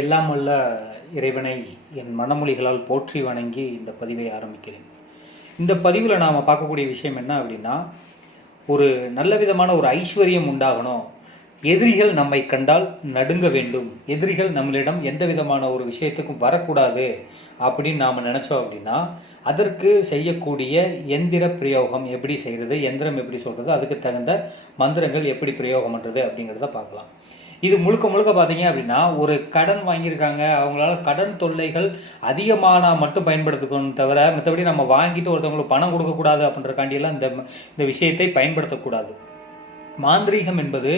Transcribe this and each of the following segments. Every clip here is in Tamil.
எல்லாம் வல்ல இறைவனை என் மனமொழிகளால் போற்றி வணங்கி இந்த பதிவை ஆரம்பிக்கிறேன். இந்த பதிவில் நாம் பார்க்கக்கூடிய விஷயம் என்ன அப்படின்னா, ஒரு நல்ல விதமான ஒரு ஐஸ்வர்யம் உண்டாகணும், எதிரிகள் நம்மை கண்டால் நடுங்க வேண்டும், எதிரிகள் நம்மளிடம் எந்த விதமான ஒரு விஷயத்துக்கும் வரக்கூடாது அப்படின்னு நாம் நினச்சோம் அப்படின்னா, அதற்கு செய்யக்கூடிய எந்திர பிரயோகம் எப்படி செய்கிறது, எந்திரம் எப்படி சொல்கிறது, அதுக்கு தகுந்த மந்திரங்கள் எப்படி பிரயோகம் பண்ணுறது அப்படிங்கிறத பார்க்கலாம். இது முழுக்க முழுக்க பார்த்தீங்க அப்படின்னா, ஒரு கடன் வாங்கியிருக்காங்க, அவங்களால கடன் தொல்லைகள் அதிகமானால் மட்டும் பயன்படுத்திக்கணும் தவிர, மற்றபடி நம்ம வாங்கிட்டு ஒருத்தவங்களுக்கு பணம் கொடுக்கக்கூடாது அப்படின்றக்காண்டியெல்லாம் இந்த விஷயத்தை பயன்படுத்தக்கூடாது. மாந்திரீகம் என்பது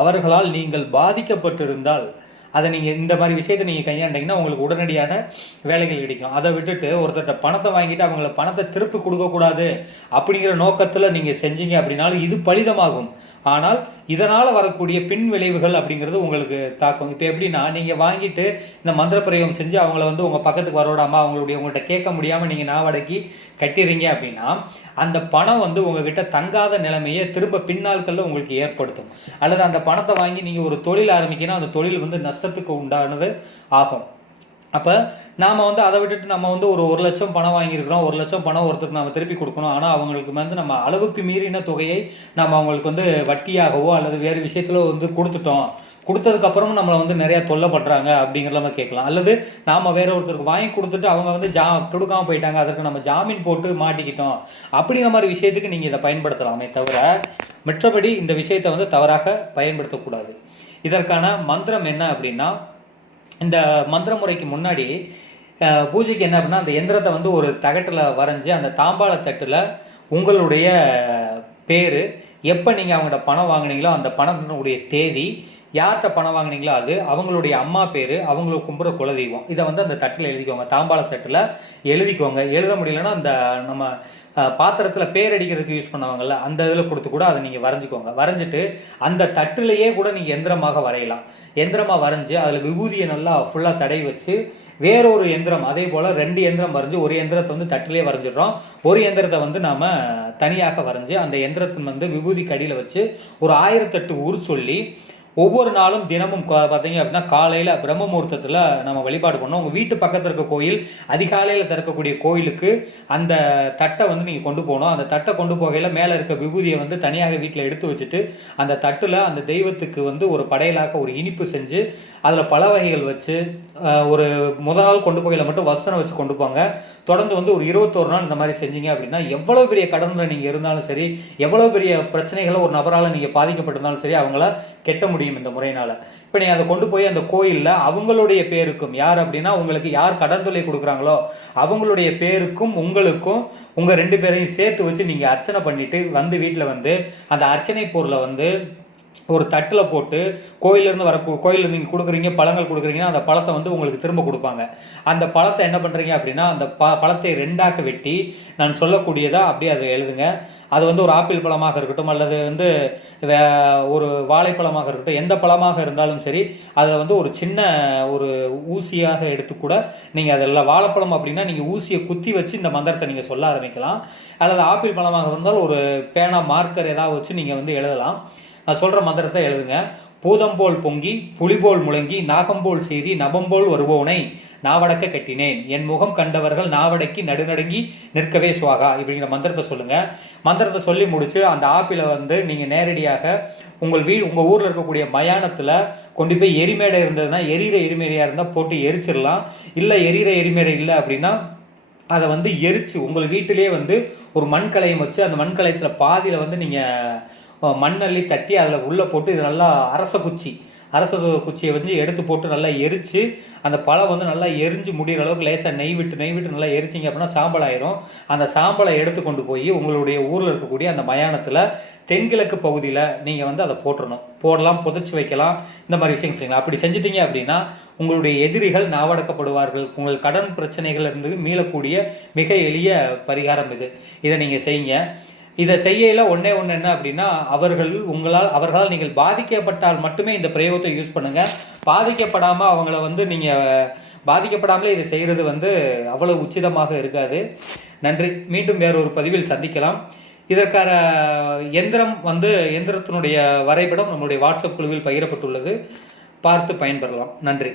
அவர்களால் நீங்கள் பாதிக்கப்பட்டிருந்தால் அதை நீங்கள் இந்த மாதிரி விஷயத்தை நீங்கள் கையாண்டீங்கன்னா உங்களுக்கு உடனடியான வேலைகள் கிடைக்கும். அதை விட்டுட்டு ஒருத்தர்கிட்ட பணத்தை வாங்கிட்டு அவங்கள பணத்தை திருப்பி கொடுக்கக்கூடாது அப்படிங்கிற நோக்கத்தில் நீங்கள் செஞ்சீங்க அப்படின்னாலும் இது பலிதமாகும். ஆனால் இதனால் வரக்கூடிய பின் விளைவுகள் அப்படிங்கிறது உங்களுக்கு தாக்கும். இப்போ எப்படின்னா, நீங்கள் வாங்கிட்டு இந்த மந்திர பிரயோகம் செஞ்சு அவங்கள உங்கள் பக்கத்துக்கு வரவிடாமல் உங்கள்கிட்ட கேட்க முடியாமல் நீங்கள் நாவடக்கி கட்டிடுறீங்க அப்படின்னா, அந்த பணம் உங்ககிட்ட தங்காத நிலைமையை திரும்ப பின்னாட்களில் உங்களுக்கு ஏற்படுத்தும். அல்லது அந்த பணத்தை வாங்கி நீங்கள் ஒரு தொழில் ஆரம்பிக்கணும், அந்த தொழில் நஷ்டத்துக்கு உண்டானது ஆகும். அப்போ நாம் அதை விட்டுட்டு நம்ம ஒரு 1 லட்சம் பணம் வாங்கியிருக்கிறோம், 1 லட்சம் பணம் ஒருத்தருக்கு நம்ம திருப்பி கொடுக்கணும். ஆனால் அவங்களுக்கு நம்ம அளவுக்கு மீறின தொகையை நம்ம அவங்களுக்கு வட்டியாகவோ அல்லது வேறு விஷயத்தில் கொடுத்துட்டோம், கொடுத்ததுக்கப்புறமும் நம்மளை நிறையா தொல்லை பண்ணுறாங்க அப்படிங்கிற மாதிரி கேட்கலாம். அல்லது நாம் வேற ஒருத்தருக்கு வாங்கி கொடுத்துட்டு அவங்க கொடுக்காம போயிட்டாங்க, அதற்கு நம்ம ஜாமீன் போட்டு மாட்டிக்கிட்டோம் அப்படிங்கிற மாதிரி விஷயத்துக்கு நீங்கள் இதை பயன்படுத்தலாமே தவிர, மற்றபடி இந்த விஷயத்தை தவறாக பயன்படுத்தக்கூடாது. இதற்கான மந்திரம் என்ன அப்படின்னா, இந்த மந்திர முறைக்கு முன்னாடி பூஜைக்கு என்ன அப்படின்னா, அந்த எந்திரத்தை ஒரு தகட்டில் வரைஞ்சி அந்த தாம்பாள தட்டில் உங்களுடைய பேர், எப்போ நீங்கள் அவங்கள்ட்ட பணம் வாங்கினீங்களோ அந்த பணத்தினுடைய தேதி, யார்கிட்ட பணம் வாங்கினீங்களோ அது, அவங்களுடைய அம்மா பேர், அவங்களுக்கு கும்புற குலதெய்வம், இதை அந்த தட்டில் எழுதிக்கோங்க. தாம்பாள தட்டில் எழுதிக்கோங்க. எழுத முடியலன்னா அந்த நம்ம பாத்திரத்தில் பேர் அடிக்கிறதுக்கு யூஸ் பண்ணுவாங்கல்ல, அந்த இதில் கொடுத்து கூட அதை நீங்கள் வரைஞ்சிக்கோங்க. வரைஞ்சிட்டு அந்த தட்டிலேயே கூட நீங்கள் எந்திரமாக வரையலாம். எந்திரமாக வரைஞ்சி அதில் விபூதியை நல்லா ஃபுல்லாக தடவி வச்சு வேறொரு எந்திரம் அதே போல் 2 எந்திரம் வரைஞ்சி, ஒரு எந்திரத்தை தட்டிலே வரைஞ்சிடுறோம், ஒரு எந்திரத்தை நாம் தனியாக வரைஞ்சி அந்த எந்திரத்தின் விபூதி கடியில் வச்சு ஒரு 1008 ஊர் சொல்லி ஒவ்வொரு நாளும் தினமும் பார்த்தீங்க அப்படின்னா காலையில் பிரம்ம முகூர்த்தத்தில் நம்ம வழிபாடு பண்ணோம். உங்கள் வீட்டு பக்கத்தில் இருக்க கோயில், அதிகாலையில் திறக்கக்கூடிய கோயிலுக்கு அந்த தட்டை நீங்கள் கொண்டு போகணும். அந்த தட்டை கொண்டு போகையில் மேலே இருக்க விபூதியை தனியாக வீட்டில் எடுத்து வச்சுட்டு அந்த தட்டில் அந்த தெய்வத்துக்கு ஒரு படையலாக ஒரு இனிப்பு செஞ்சு அதில் பல வகைகள் வச்சு ஒரு முதல் நாள் கொண்டு போகையில் மட்டும் வசனம் வச்சு கொண்டு போங்க. தொடர்ந்து ஒரு 21 நாள் இந்த மாதிரி செஞ்சீங்க அப்படின்னா, எவ்வளோ பெரிய கடனில் நீங்கள் இருந்தாலும் சரி, எவ்வளோ பெரிய பிரச்சனைகளை ஒரு நபரால் நீங்கள் பாதிக்கப்பட்டிருந்தாலும் சரி, அவங்கள கெட்ட முடியும் இந்த முறையினால. இப்போ நீங்கள் அதை கொண்டு போய் அந்த கோயிலில் அவங்களுடைய பேருக்கும், யார் அப்படின்னா உங்களுக்கு யார் கடன் தொல்லை கொடுக்குறாங்களோ அவங்களுடைய பேருக்கும் உங்களுக்கும் உங்கள் 2 பேரையும் சேர்த்து வச்சு நீங்கள் அர்ச்சனை பண்ணிட்டு வீட்டில் அந்த அர்ச்சனை பொருளை ஒரு தட்டில் போட்டு கோயிலிருந்து நீங்கள் கொடுக்குறீங்க, பழங்கள் கொடுக்குறீங்கன்னா அந்த பழத்தை உங்களுக்கு திரும்ப கொடுப்பாங்க. அந்த பழத்தை என்ன பண்ணுறீங்க அப்படின்னா, அந்த பழத்தை 2ஆக வெட்டி நான் சொல்லக்கூடியதா அப்படியே அதை எழுதுங்க. அது ஒரு ஆப்பிள் பழமாக இருக்கட்டும் அல்லது ஒரு வாழைப்பழமாக இருக்கட்டும், எந்த பழமாக இருந்தாலும் சரி, அதை ஒரு சின்ன ஒரு ஊசியாக எடுத்து கூட நீங்கள் அதெல்லாம், வாழைப்பழம் அப்படின்னா நீங்கள் ஊசியை குத்தி வச்சு இந்த மந்திரத்தை நீங்கள் சொல்ல ஆரம்பிக்கலாம். அல்லது ஆப்பிள் பழமாக இருந்தால் ஒரு பேனா மார்க்கர் ஏதாவது வச்சு நீங்கள் எழுதலாம். நான் சொல்கிற மந்திரத்தை எழுதுங்க. பூதம்போல் பொங்கி புலிபோல் முழங்கி நாகம்போல் சீறி நபம்போல் வருவோனை நாவடக்க கட்டினேன், என் முகம் கண்டவர்கள் நாவடக்கி நடுநடுங்கி நிற்கவே சுவாகா இப்படிங்கிற மந்திரத்தை சொல்லுங்க. மந்திரத்தை சொல்லி முடிச்சு அந்த ஆப்பிளை நீங்கள் நேரடியாக உங்கள் ஊரில் இருக்கக்கூடிய மயானத்தில் கொண்டு போய் எரிமேடை இருந்ததுன்னா, எரியிற எரிமேடையாக இருந்தால் போட்டு எரிச்சிடலாம். இல்லை எரியிற எரிமேடை இல்லை அப்படின்னா அதை எரிச்சு உங்கள் வீட்டிலே ஒரு மண்கலையம் வச்சு அந்த மண்கலையத்தில் பாதியில் நீங்கள் மண்ணள்ளி தட்டி அதில் உள்ளே போட்டு இது நல்லா அரச குச்சியை எடுத்து போட்டு நல்லா எரித்து அந்த பழம் நல்லா எரிஞ்சு முடிகிற அளவுக்கு லேசாக நெய் விட்டு நல்லா எரிச்சிங்க அப்படின்னா சாம்பல் ஆயிரும். அந்த சாம்பலை எடுத்து கொண்டு போய் உங்களுடைய ஊரில் இருக்கக்கூடிய அந்த மயானத்தில் தென்கிழக்கு பகுதியில் நீங்கள் அதை போடலாம், புதைச்சி வைக்கலாம். இந்த மாதிரி விஷயங்கள் செய்யலாம். அப்படி செஞ்சிட்டிங்க அப்படின்னா உங்களுடைய எதிரிகள் நாவடக்கப்படுவார்கள். உங்கள் கடன் பிரச்சனைகள் இருந்து மீளக்கூடிய மிக எளிய பரிகாரம் இது. இதை நீங்கள் செய்யுங்க. இதை செய்யல ஒன்னே என்ன அப்படின்னா, அவர்களால் நீங்கள் பாதிக்கப்பட்டால் மட்டுமே இந்த பிரயோகத்தை யூஸ் பண்ணுங்க. பாதிக்கப்படாமல் அவங்கள நீங்கள் பாதிக்கப்படாமலே இதை செய்கிறது அவ்வளவு உச்சிதமாக இருக்காது. நன்றி. மீண்டும் வேறொரு பதிவில் சந்திக்கலாம். இதற்கான எந்திரத்தினுடைய வரைபடம் நம்முடைய வாட்ஸ்அப் குழுவில் பகிரப்பட்டுள்ளது. பார்த்து பயன்பெறலாம். நன்றி.